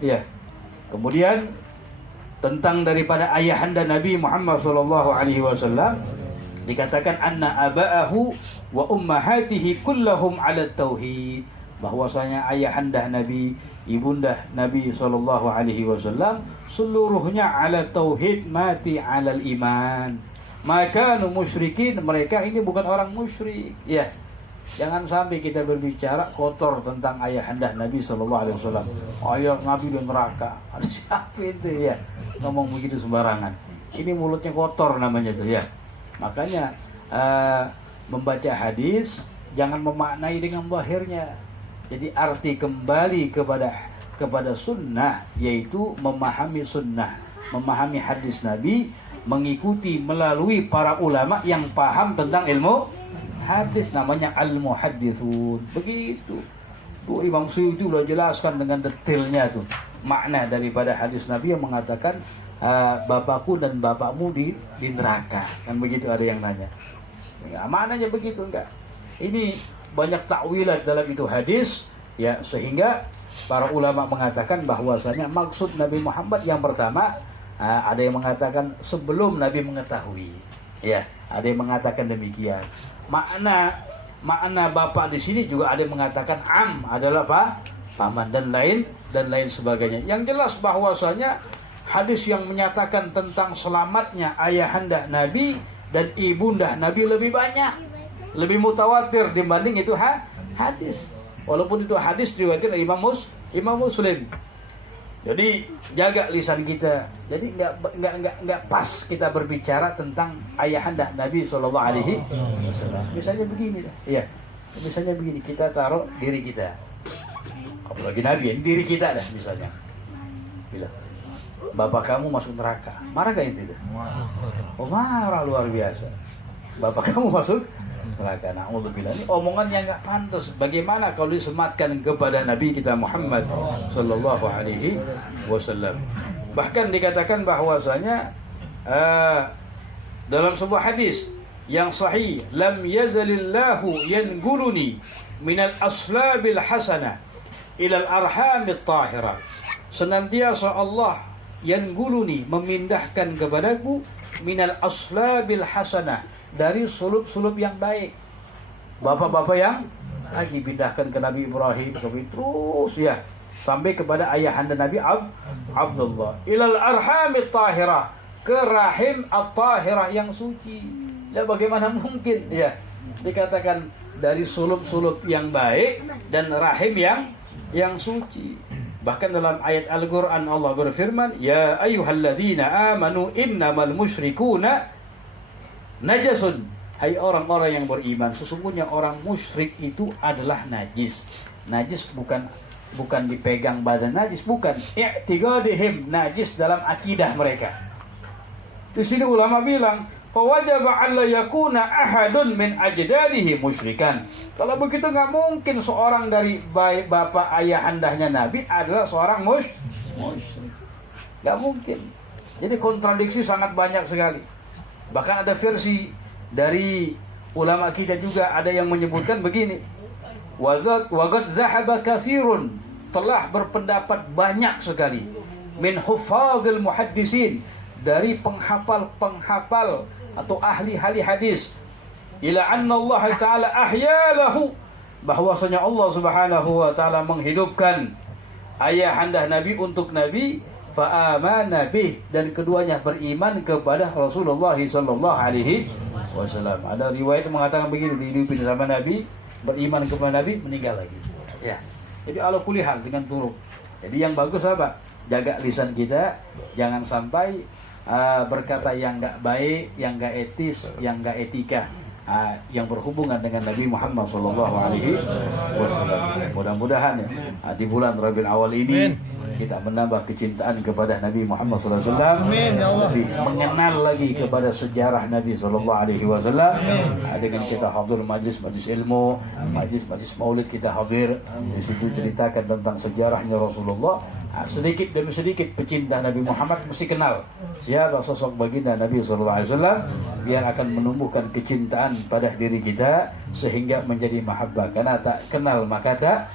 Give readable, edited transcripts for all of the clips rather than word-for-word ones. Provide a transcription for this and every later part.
Ya. Kemudian tentang daripada ayahanda Nabi Muhammad sallallahu alaihi wasallam dikatakan anna aba'ahu wa ummahatihi kullahum 'ala tauhid, bahwasanya ayahanda Nabi, ibunda Nabi sallallahu alaihi wasallam seluruhnya 'ala tauhid, mati 'alal iman. Maka musyrikin, mereka ini bukan orang musyrik. Ya. Jangan sampai kita berbicara kotor tentang ayahanda Nabi sallallahu alaihi wasallam. Ayah Nabi di neraka. Ada siapa itu ya? Ngomong begitu sembarangan. Ini mulutnya kotor namanya tuh ya. Makanya membaca hadis jangan memaknai dengan zahirnya. Jadi arti kembali kepada sunnah, yaitu memahami sunnah, memahami hadis Nabi, mengikuti melalui para ulama yang paham tentang ilmu hadis, namanya al-muhaddithun. Begitu. Tuh Imam Suyuti sudah jelaskan dengan detailnya tuh makna daripada hadis Nabi yang mengatakan bapakku dan bapakmu di neraka. Kan begitu ada yang nanya. Ya, maknanya begitu enggak? Ini banyak takwilat dalam itu hadis ya, sehingga para ulama mengatakan bahwasanya maksud Nabi Muhammad yang pertama, ada yang mengatakan sebelum Nabi mengetahui. Ya, ada yang mengatakan demikian. Makna bapak di sini juga ada yang mengatakan am adalah paman dan lain sebagainya. Yang jelas bahwasanya hadis yang menyatakan tentang selamatnya ayahanda Nabi dan ibunda Nabi lebih banyak, lebih mutawatir dibanding itu hadis. Walaupun itu hadis diriwayatkan oleh Imam Muslim. Jadi jaga lisan kita. Jadi enggak pas kita berbicara tentang ayahanda Nabi sallallahu alaihi wasallam. Misalnya begini dah. Iya. Misalnya begini, kita taruh diri kita. Apalagi Nabi, diri kita dah misalnya. Bila bapak kamu masuk neraka, marah gak itu? Oh, marah luar biasa. Bapak kamu masuk neraka. Na'udzubillah. Ini omongan yang enggak pantas. Bagaimana kalau disematkan kepada Nabi kita Muhammad sallallahu alaihi wasallam. Bahkan dikatakan bahwasanya dalam sebuah hadis yang sahih, lam yazalillahu yanquluni minal aslabil hasanah ilal arhamit tahirah. Senantiasa Allah yanquluni, memindahkan kepadaku, minal aslabil hasanah, dari sulub-sulub yang baik. Bapak-bapak yang lagi pindahkan ke Nabi Ibrahim, terus ya sampai kepada ayahanda Nabi Abdullah, ilal arhamit tahirah, ke rahim at-tahirah yang suci. Ya bagaimana mungkin ya dikatakan dari sulub-sulub yang baik dan rahim yang suci. Bahkan dalam ayat Al-Qur'an Allah berfirman, ya ayyuhalladzina amanu innamal musyrikuuna najasun. Hai orang-orang yang beriman, sesungguhnya orang musyrik itu adalah najis. Najis bukan dipegang badan najis, bukan. I'tiqadihim, najis dalam akidah mereka. Di sini ulama bilang, fawajaba alla yakuna ahadun min ajdadihi musyrikan. Kalau begitu nggak mungkin seorang dari bapak ayahandahnya Nabi adalah seorang musyrik. Nggak mungkin. Jadi kontradiksi sangat banyak sekali. Bahkan ada versi dari ulama kita juga ada yang menyebutkan begini, waqad zahaba katsirun, telah berpendapat banyak sekali, min huffazil muhaddisin, dari penghafal atau ahli hadis, ila anna Allah taala ahyalahu, bahwasanya Allah Subhanahu wa taala menghidupkan ayahanda Nabi untuk Nabi, fa'amana bih, dan keduanya beriman kepada Rasulullah sallallahu alaihi wasallam. Ada riwayat mengatakan begini, dihidupin sama Nabi, beriman kepada Nabi, meninggal lagi. Ya. Jadi ala kulli hal dengan turuk. Jadi yang bagus apa? Jaga lisan kita, jangan sampai berkata yang enggak baik, yang enggak etis, yang enggak etika, yang berhubungan dengan Nabi Muhammad sallallahu alaihi wasallam. Mudah-mudahan ya, di bulan Rabiul Awal ini kita menambah kecintaan kepada Nabi Muhammad sallallahu alaihi wasallam, lebih mengenal lagi kepada sejarah Nabi sallallahu alaihi wasallam. Dengan kita hadir majlis ilmu, majlis maulid, kita hadir di situ ceritakan tentang sejarahnya Rasulullah. Sedikit demi sedikit pecinta Nabi Muhammad mesti kenal siapa sosok baginda Nabi sallallahu alaihi wasallam, biar akan menumbuhkan kecintaan pada diri kita sehingga menjadi mahabbah. Karena tak kenal maka tak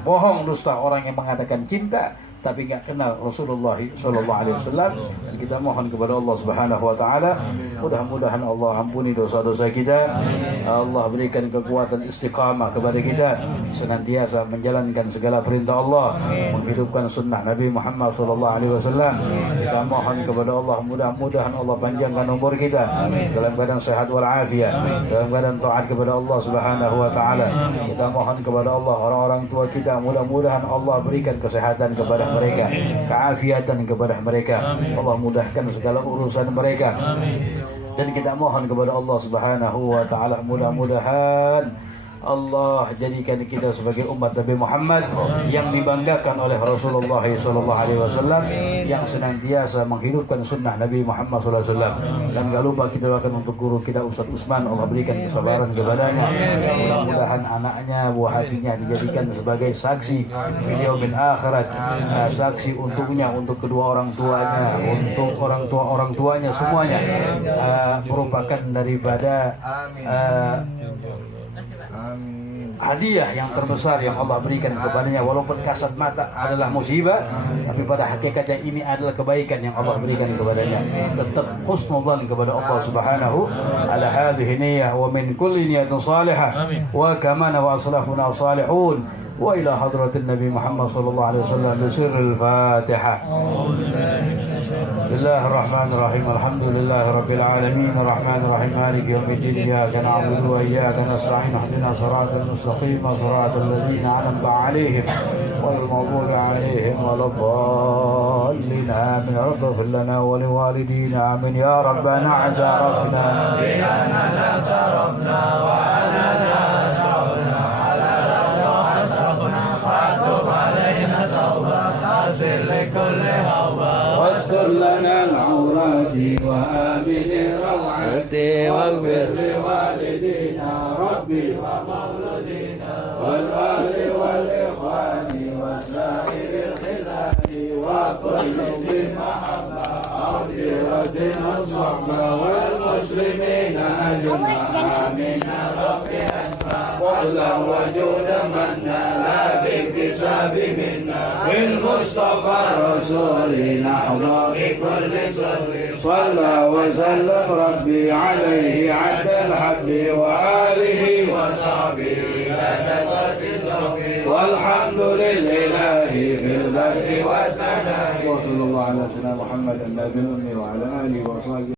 bohong, dusta orang yang mengatakan cinta, tapi nggak kenal Rasulullah Sallallahu Alaihi Wasallam. Kita mohon kepada Allah Subhanahu Wa Taala, mudah-mudahan Allah ampuni dosa-dosa kita, Allah berikan kekuatan istiqamah kepada kita, senantiasa menjalankan segala perintah Allah, menghidupkan sunnah Nabi Muhammad Sallallahu Alaihi Wasallam. Kita mohon kepada Allah, mudah-mudahan Allah panjangkan umur kita dalam keadaan sehat walafiat, dalam keadaan taat kepada Allah Subhanahu Wa Taala. Kita mohon kepada Allah, orang-orang tua kita, mudah-mudahan Allah berikan kesehatan kepada mereka, keafiatan kepada mereka, Allah mudahkan segala urusan mereka. Dan kita mohon kepada Allah Subhanahu Wa Taala, mudah-mudahan Allah jadikan kita sebagai umat Nabi Muhammad yang dibanggakan oleh Rasulullah Sallallahu Alaihi Wasallam, yang senantiasa menghidupkan sunnah Nabi Muhammad Sallallahu Alaihi Wasallam. Dan gak lupa kita doakan untuk guru kita Ustaz Usman, Allah berikan kesabaran kepadanya. Mudah-mudahan anaknya, buah hatinya dijadikan sebagai saksi di yaumil akhirat, saksi untuknya, untuk kedua orang tuanya, untuk orang tuanya semuanya, merupakan daripada hadiah yang terbesar yang Allah berikan kepadanya. Walaupun kasat mata adalah musibah, tapi pada hakikatnya ini adalah kebaikan yang Allah berikan kepadanya. Tetap husnudzan kepada Allah Subhanahu ala hadhihi niyyah wa min kulli niyatin salihah wa kamana wa aslafuna salihun wa ila hadratin Nabi Muhammad sallallahu alaihi wasallam bi sirril Fatihah. Bismillahirrahmanirrahim. Alhamdulillahi rabbil alamin, arrahmanir rahim, maliki yaumiddin, iyyaka na'budu wa iyyaka nasta'in, ihdinas siratal mustaqim, siratal ladzina an'amta 'alaihim ghairil maghdubi 'alaihim waladdallin. Amin. Rabbana lana wa liwalidina. Amin ya rabbana a'tarafna bi anna la tarafna wa anna asrafna ala asrafna wa tub alaina tawbah aghfir likulli hawa واستر لنا العورات وآمن الروعات واغفر لوالدينا ربي ومولدينا والأهل والإخوان وسائر الخلان وكل بمحبة مغفرة الصحبة والمسلمين أجمعين. ربي أسمع فضلا وجودا منا لا باكتساب منا بالمصطفى الرسول نحظى بكل صلى وسلم ربي عليه عد الحب وآله وصحبه والحمد لله في البر والتناهي. وصلى الله على سيدنا محمد النبي الأمي وعلى آله وصحبه.